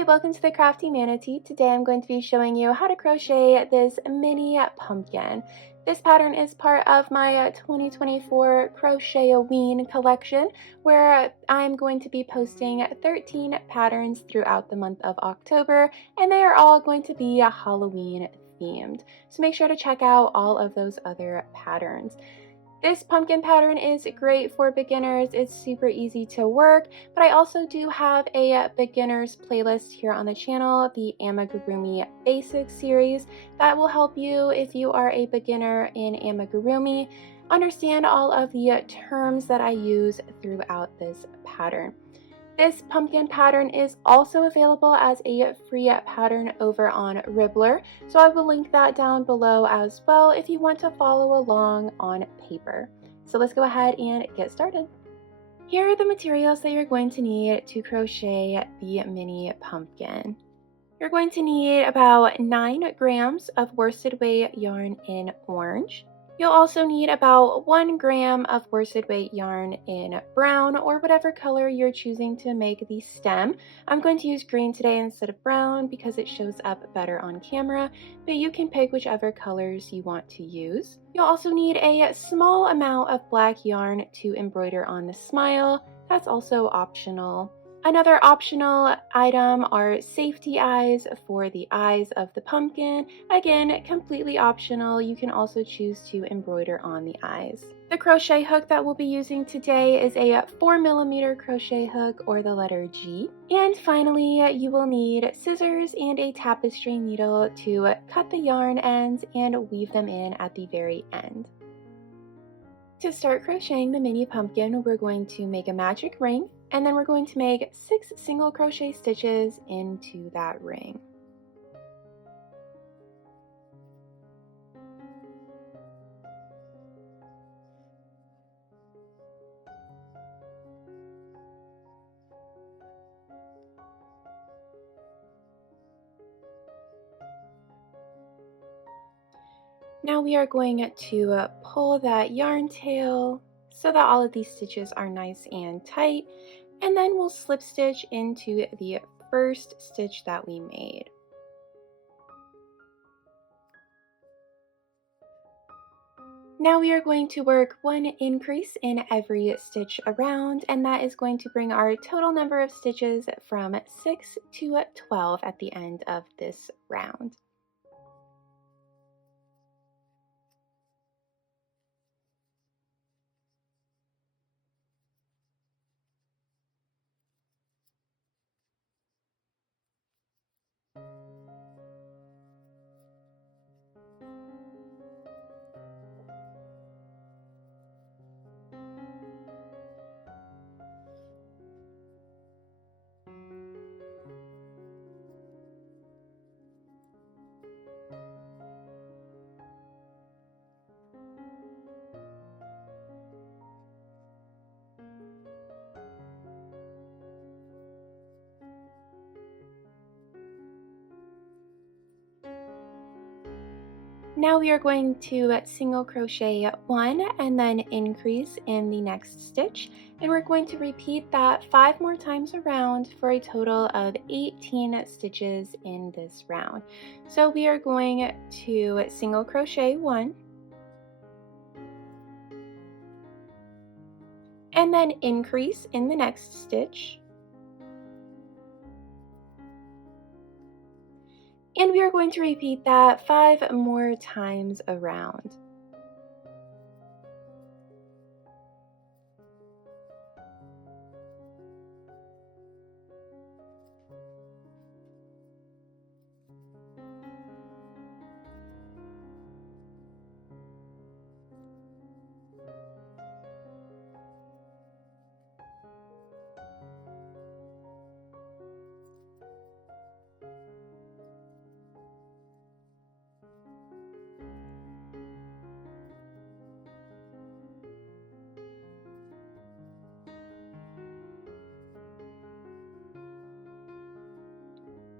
Hi, welcome to the CrafteeManatee. Today I'm going to be showing you how to crochet this mini pumpkin. This pattern is part of my 2024 Crochetaween collection, where I'm going to be posting 13 patterns throughout the month of October, and they are all going to be Halloween themed. So make sure to check out all of those other patterns. This pumpkin pattern is great for beginners. It's super easy to work, but I also do have a beginners playlist here on the channel, the Amigurumi Basics series, that will help you if you are a beginner in amigurumi understand all of the terms that I use throughout this pattern. This pumpkin pattern is also available as a free pattern over on Ribblr, so I will link that down below as well if you want to follow along on paper. So let's go ahead and get started. Here are the materials that you're going to need to crochet the mini pumpkin. You're going to need about 9 grams of worsted weight yarn in orange. You'll also need about 1 gram of worsted weight yarn in brown, or whatever color you're choosing to make the stem. I'm going to use green today instead of brown because it shows up better on camera, but you can pick whichever colors you want to use. You'll also need a small amount of black yarn to embroider on the smile. That's also optional. Another optional item are safety eyes for the eyes of the pumpkin. Again, completely optional. You can also choose to embroider on the eyes. The crochet hook that we'll be using today is a 4mm crochet hook, or the letter G. And finally, you will need scissors and a tapestry needle to cut the yarn ends and weave them in at the very end. To start crocheting the mini pumpkin, we're going to make a magic ring, and then we're going to make 6 single crochet stitches into that ring. Now we are going to pull that yarn tail so that all of these stitches are nice and tight, and then we'll slip stitch into the first stitch that we made. Now we are going to work 1 increase in every stitch around, and that is going to bring our total number of stitches from 6 to 12 at the end of this round. Now we are going to single crochet 1 and then increase in the next stitch, and we're going to repeat that 5 more times around for a total of 18 stitches in this round. So we are going to single crochet 1 and then increase in the next stitch. And we are going to repeat that 5 more times around.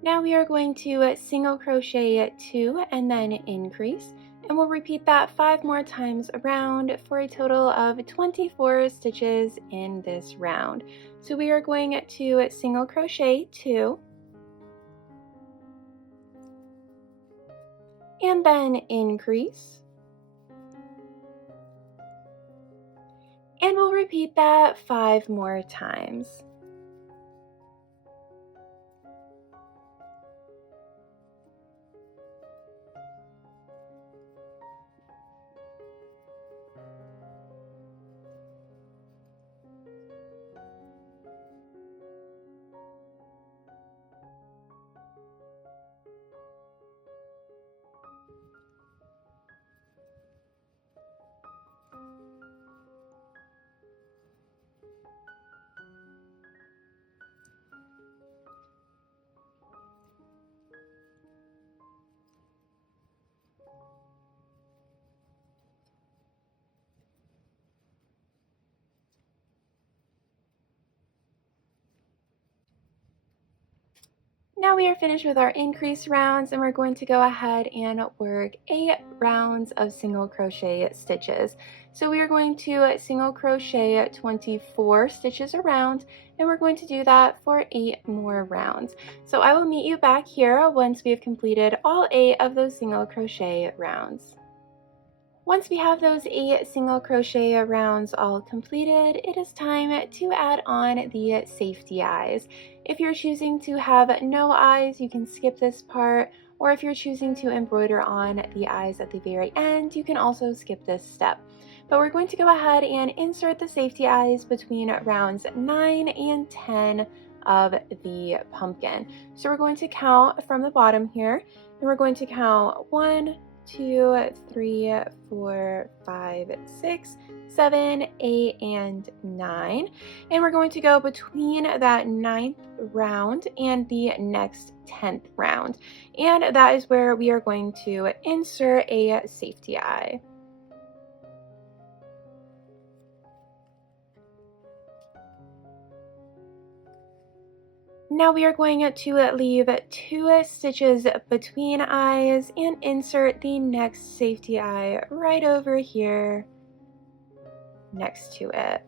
Now we are going to single crochet 2 and then increase, and we'll repeat that 5 more times around for a total of 24 stitches in this round. So we are going to single crochet 2 and then increase, and we'll repeat that 5 more times. Now we are finished with our increase rounds, and we're going to go ahead and work 8 rounds of single crochet stitches. So we are going to single crochet 24 stitches around, and we're going to do that for 8 more rounds. So I will meet you back here once we have completed all 8 of those single crochet rounds. Once we have those 8 single crochet rounds all completed, it is time to add on the safety eyes. If you're choosing to have no eyes, you can skip this part, or if you're choosing to embroider on the eyes at the very end, you can also skip this step. But we're going to go ahead and insert the safety eyes between rounds 9 and 10 of the pumpkin. So we're going to count from the bottom here, and we're going to count 1, 2, 3, 4, 5, 6, 7, 8, and 9. And we're going to go between that 9th round and the next 10th round. And that is where we are going to insert a safety eye. Now we are going to leave 2 stitches between eyes and insert the next safety eye right over here next to it.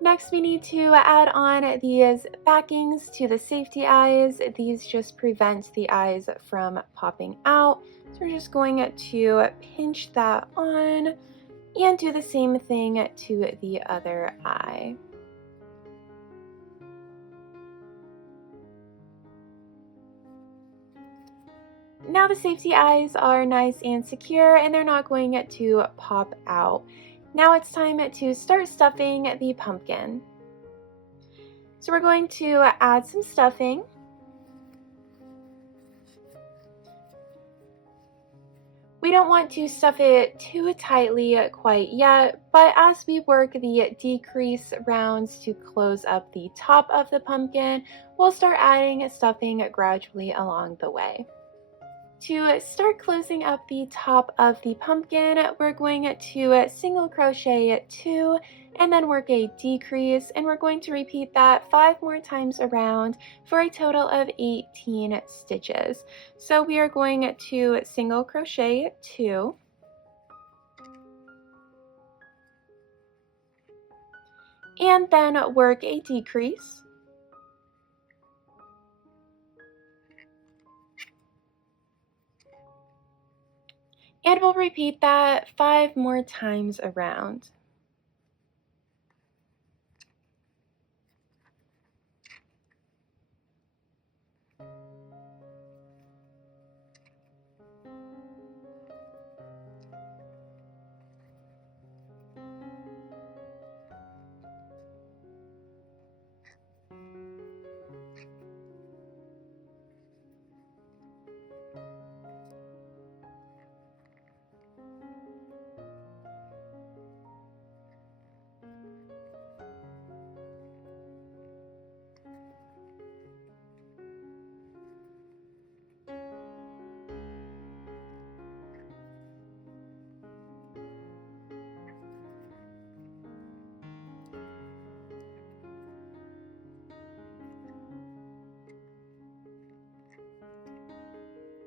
Next, we need to add on these backings to the safety eyes. These just prevent the eyes from popping out. So we're just going to pinch that on and do the same thing to the other eye. Now the safety eyes are nice and secure, and they're not going to pop out. Now it's time to start stuffing the pumpkin. So we're going to add some stuffing. We don't want to stuff it too tightly quite yet, but as we work the decrease rounds to close up the top of the pumpkin, we'll start adding stuffing gradually along the way. To start closing up the top of the pumpkin, we're going to single crochet 2 and then work a decrease, and we're going to repeat that 5 more times around for a total of 18 stitches. So we are going to single crochet 2, and then work a decrease, and we'll repeat that 5 more times around.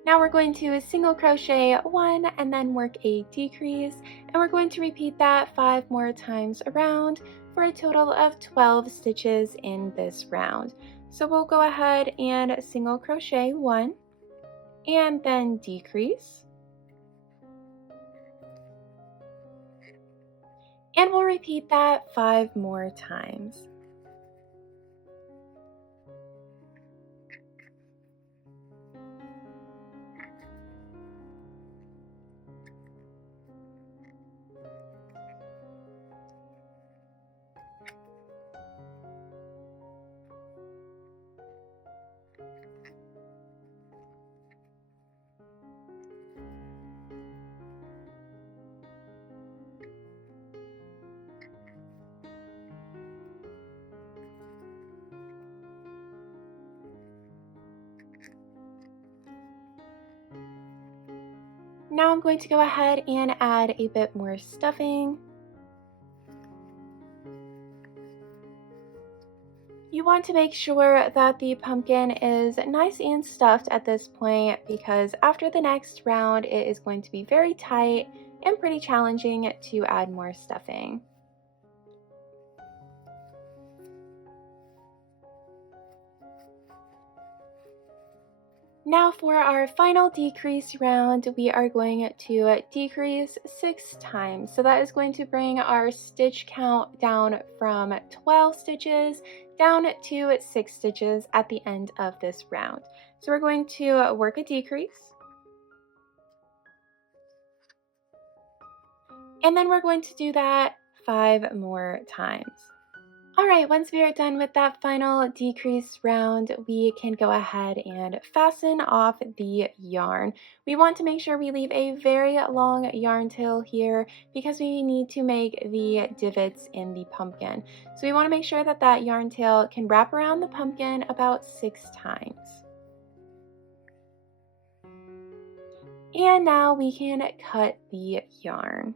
Now we're going to single crochet 1 and then work a decrease, and we're going to repeat that 5 more times around for a total of 12 stitches in this round. So we'll go ahead and single crochet 1, and then decrease. And we'll repeat that 5 more times. Now I'm going to go ahead and add a bit more stuffing. You want to make sure that the pumpkin is nice and stuffed at this point, because after the next round it is going to be very tight and pretty challenging to add more stuffing. Now for our final decrease round, we are going to decrease 6 times. So that is going to bring our stitch count down from 12 stitches down to 6 stitches at the end of this round. So we're going to work a decrease. And then we're going to do that 5 more times. Alright, once we are done with that final decrease round, we can go ahead and fasten off the yarn. We want to make sure we leave a very long yarn tail here because we need to make the divots in the pumpkin. So we want to make sure that that yarn tail can wrap around the pumpkin about 6 times. And now we can cut the yarn.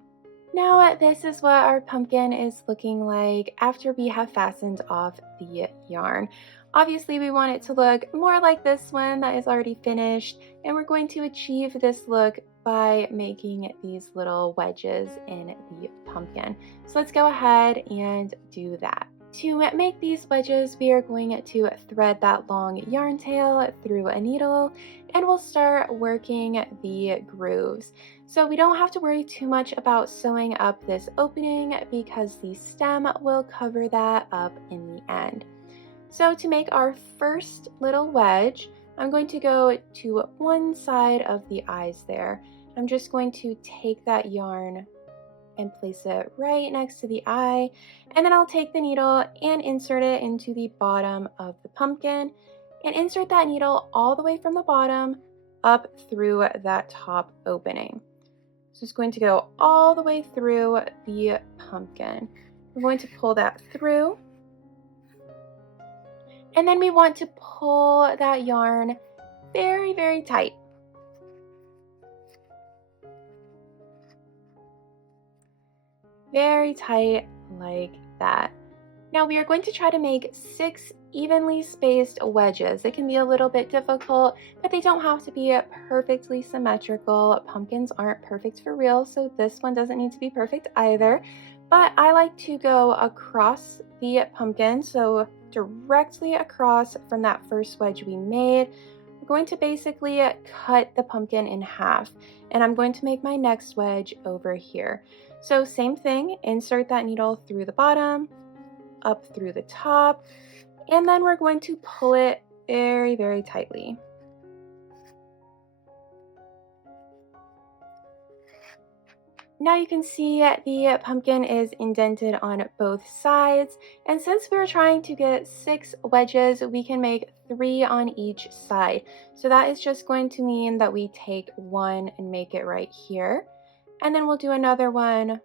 Now this is what our pumpkin is looking like after we have fastened off the yarn. Obviously we want it to look more like this one that is already finished, and we're going to achieve this look by making these little wedges in the pumpkin. So let's go ahead and do that. To make these wedges, we are going to thread that long yarn tail through a needle, and we'll start working the grooves. So we don't have to worry too much about sewing up this opening because the stem will cover that up in the end. So to make our first little wedge, I'm going to go to one side of the eyes there. I'm just going to take that yarn and place it right next to the eye, and then I'll take the needle and insert it into the bottom of the pumpkin and insert that needle all the way from the bottom up through that top opening. So it's going to go all the way through the pumpkin. We're going to pull that through, and then we want to pull that yarn very, very tight. Very tight like that. Now we are going to try to make 6 evenly spaced wedges. It can be a little bit difficult, but they don't have to be perfectly symmetrical. Pumpkins aren't perfect for real, so this one doesn't need to be perfect either. But I like to go across the pumpkin, so directly across from that first wedge we made. We're going to basically cut the pumpkin in half, and I'm going to make my next wedge over here. So same thing, insert that needle through the bottom, up through the top, and then we're going to pull it very, very tightly. Now you can see the pumpkin is indented on both sides, and since we're trying to get 6 wedges, we can make 3 on each side. So that is just going to mean that we take one and make it right here, and then we'll do another one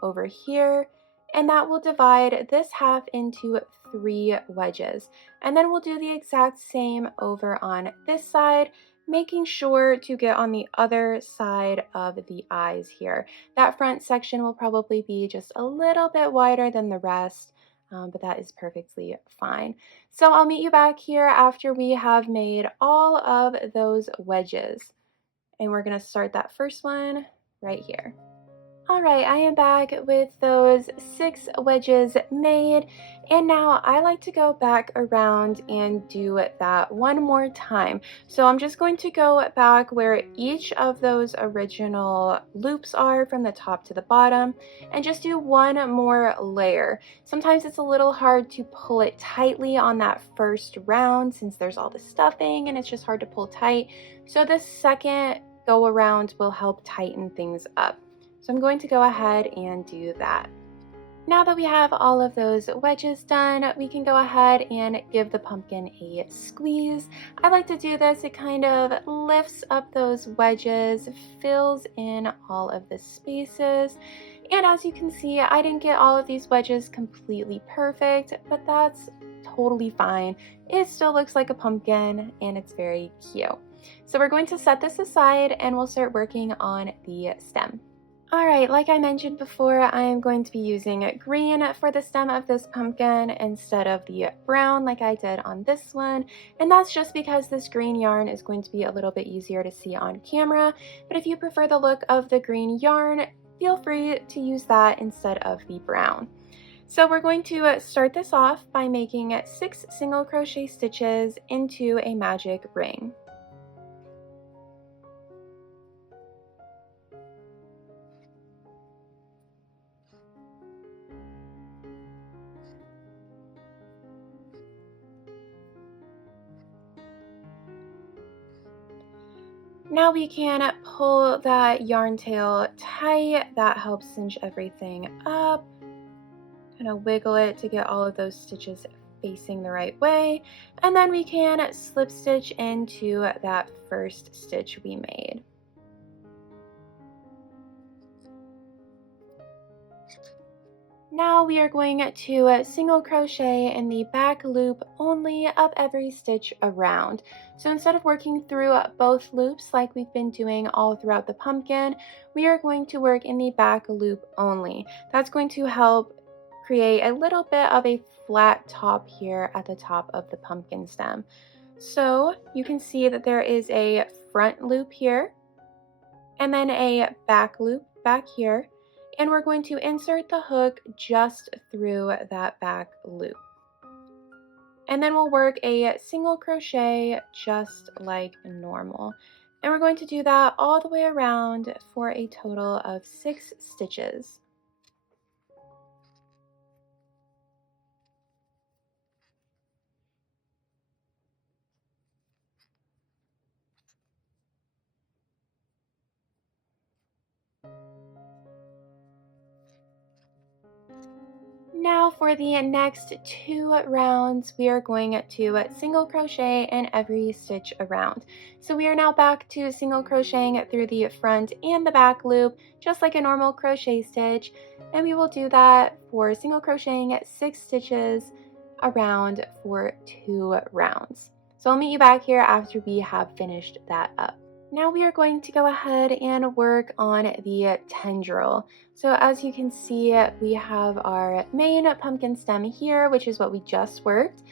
over here, and that will divide this half into 3 wedges. And then we'll do the exact same over on this side, making sure to get on the other side of the eyes here. That front section will probably be just a little bit wider than the rest, but that is perfectly fine. So I'll meet you back here after we have made all of those wedges. And we're going to start that first one right here. Alright, I am back with those 6 wedges made, and now I like to go back around and do that one more time. So I'm just going to go back where each of those original loops are from the top to the bottom and just do one more layer. Sometimes it's a little hard to pull it tightly on that first round since there's all the stuffing and it's just hard to pull tight. So the second go around will help tighten things up. So I'm going to go ahead and do that. Now that we have all of those wedges done, we can go ahead and give the pumpkin a squeeze. I like to do this, it kind of lifts up those wedges, fills in all of the spaces. And as you can see, I didn't get all of these wedges completely perfect, but that's totally fine. It still looks like a pumpkin and it's very cute. So we're going to set this aside and we'll start working on the stem. Alright, like I mentioned before, I am going to be using green for the stem of this pumpkin instead of the brown like I did on this one. And that's just because this green yarn is going to be a little bit easier to see on camera. But if you prefer the look of the green yarn, feel free to use that instead of the brown. So we're going to start this off by making 6 single crochet stitches into a magic ring. Now we can pull that yarn tail tight. That helps cinch everything up. Kind of wiggle it to get all of those stitches facing the right way. And then we can slip stitch into that first stitch we made. Now we are going to single crochet in the back loop only of every stitch around. So instead of working through both loops like we've been doing all throughout the pumpkin, we are going to work in the back loop only. That's going to help create a little bit of a flat top here at the top of the pumpkin stem. So you can see that there is a front loop here and then a back loop back here. And we're going to insert the hook just through that back loop. And then we'll work a single crochet just like normal. And we're going to do that all the way around for a total of 6 stitches. Now for the next 2 rounds, we are going to single crochet in every stitch around. So we are now back to single crocheting through the front and the back loop, just like a normal crochet stitch. And we will do that for single crocheting 6 stitches around for 2 rounds. So I'll meet you back here after we have finished that up. Now we are going to go ahead and work on the tendril. So as you can see, we have our main pumpkin stem here, which is what we just worked.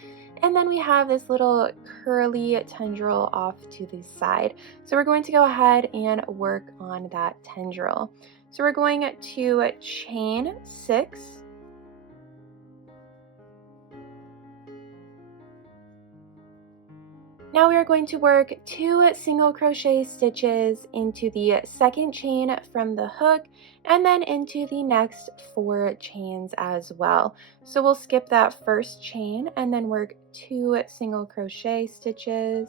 And then we have this little curly tendril off to the side. So we're going to go ahead and work on that tendril. So we're going to chain 6. Now we are going to work 2 single crochet stitches into the second chain from the hook and then into the next 4 chains as well. So we'll skip that first chain and then work 2 single crochet stitches.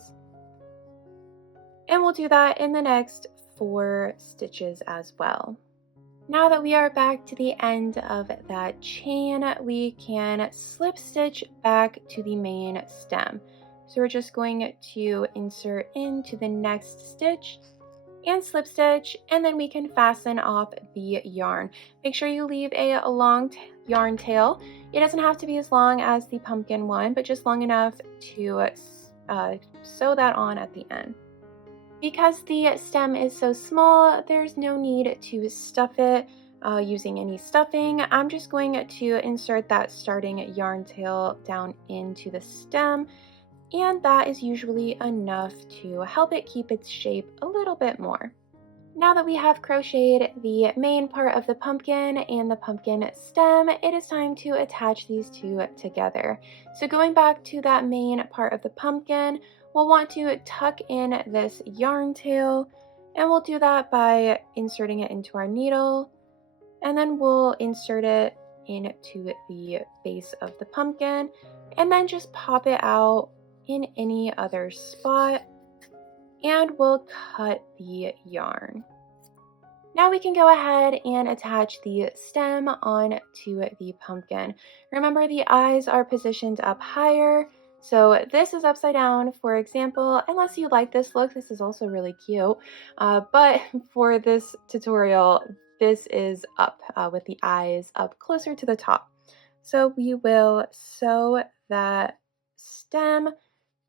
And we'll do that in the next 4 stitches as well. Now that we are back to the end of that chain, we can slip stitch back to the main stem. So we're just going to insert into the next stitch and slip stitch, and then we can fasten off the yarn. Make sure you leave a long yarn tail. It doesn't have to be as long as the pumpkin one, but just long enough to sew that on at the end. Because the stem is so small, there's no need to stuff it using any stuffing. I'm just going to insert that starting yarn tail down into the stem, and that is usually enough to help it keep its shape a little bit more. Now that we have crocheted the main part of the pumpkin and the pumpkin stem, it is time to attach these two together. So going back to that main part of the pumpkin, we'll want to tuck in this yarn tail, and we'll do that by inserting it into our needle, and then we'll insert it into the base of the pumpkin, and then just pop it out in any other spot, and we'll cut the yarn. Now we can go ahead and attach the stem onto the pumpkin. Remember, the eyes are positioned up higher, so this is upside down, for example. Unless you like this look, this is also really cute, but for this tutorial, this is up with the eyes up closer to the top. So we will sew that stem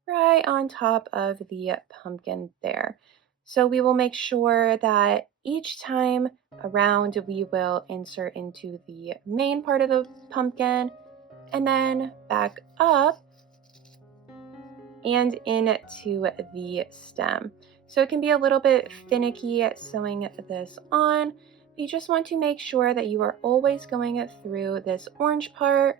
right on top of the pumpkin there. So we will make sure that each time around we will insert into the main part of the pumpkin and then back up and into the stem. So it can be a little bit finicky sewing this on. You just want to make sure that you are always going through this orange part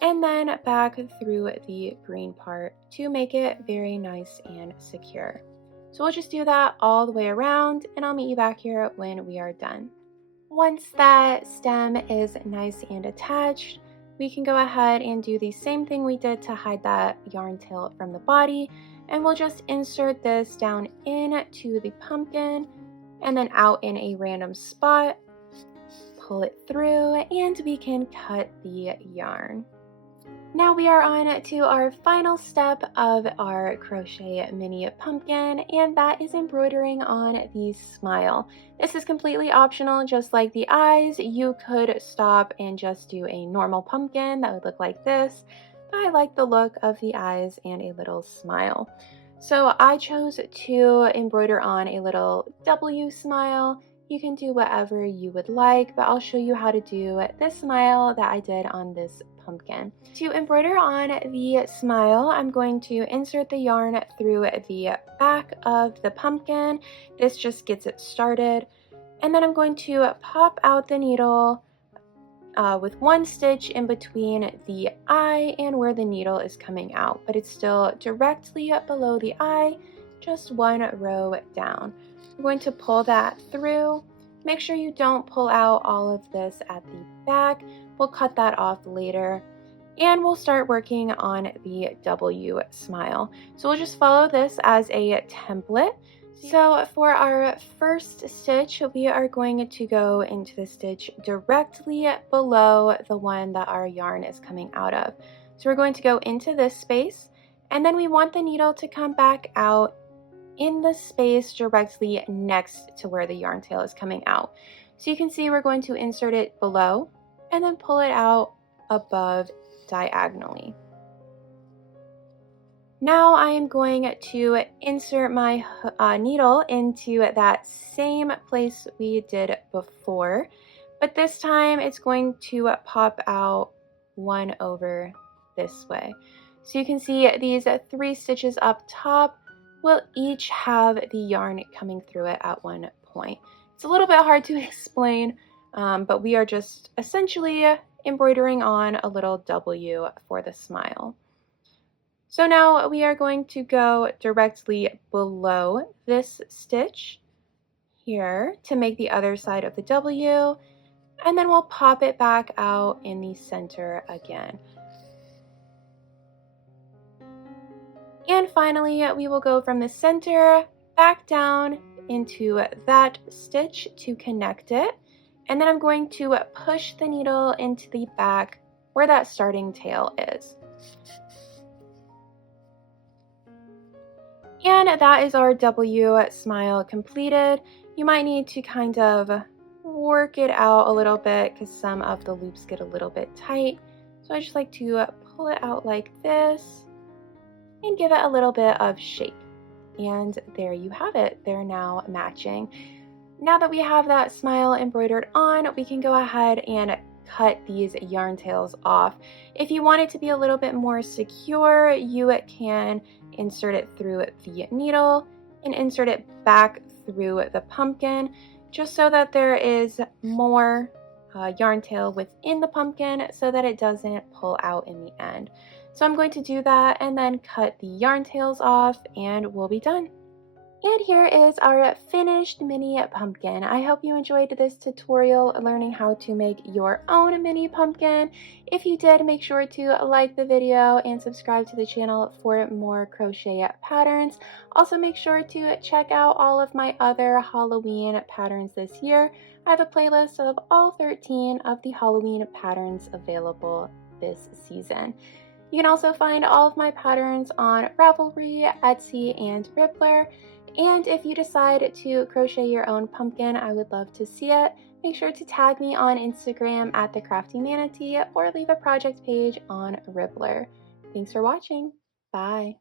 and then back through the green part to make it very nice and secure. So we'll just do that all the way around, and I'll meet you back here when we are done. Once that stem is nice and attached, we can go ahead and do the same thing we did to hide that yarn tail from the body, and we'll just insert this down into the pumpkin and then out in a random spot, pull it through, and we can cut the yarn. Now we are on to our final step of our crochet mini pumpkin, and that is embroidering on the smile. This is completely optional, just like the eyes. You could stop and just do a normal pumpkin that would look like this, but I like the look of the eyes and a little smile. So I chose to embroider on a little W smile. You can do whatever you would like, but I'll show you how to do this smile that I did on this pumpkin. To embroider on the smile, I'm going to insert the yarn through the back of the pumpkin. This just gets it started. And then I'm going to pop out the needle with one stitch in between the eye and where the needle is coming out, but it's still directly below the eye, just one row down. I'm going to pull that through. Make sure you don't pull out all of this at the back. We'll cut that off later. And we'll start working on the W smile. So we'll just follow this as a template. So for our first stitch, we are going to go into the stitch directly below the one that our yarn is coming out of. So we're going to go into this space, and then we want the needle to come back out in the space directly next to where the yarn tail is coming out. So you can see we're going to insert it below and then pull it out above diagonally. Now I am going to insert my needle into that same place we did before, but this time it's going to pop out one over this way. So you can see these 3 stitches up top will each have the yarn coming through it at one point. It's a little bit hard to explain, but we are just essentially embroidering on a little W for the smile. So now we are going to go directly below this stitch here to make the other side of the W, and then we'll pop it back out in the center again. And finally, we will go from the center back down into that stitch to connect it. And then I'm going to push the needle into the back where that starting tail is. And that is our W smile completed. You might need to kind of work it out a little bit because some of the loops get a little bit tight. So I just like to pull it out like this and give it a little bit of shape. And there you have it. They're now matching. Now that we have that smile embroidered on, we can go ahead and cut these yarn tails off. If you want it to be a little bit more secure, you can insert it through the needle and insert it back through the pumpkin, just so that there is more yarn tail within the pumpkin so that it doesn't pull out in the end. So I'm going to do that and then cut the yarn tails off and we'll be done. And here is our finished mini pumpkin. I hope you enjoyed this tutorial learning how to make your own mini pumpkin. If you did, make sure to like the video and subscribe to the channel for more crochet patterns. Also, make sure to check out all of my other Halloween patterns this year. I have a playlist of all 13 of the Halloween patterns available this season. You can also find all of my patterns on Ravelry, Etsy, and Ribblr. And if you decide to crochet your own pumpkin, I would love to see it. Make sure to tag me on Instagram at the CrafteeManatee or leave a project page on Ribblr. Thanks for watching. Bye.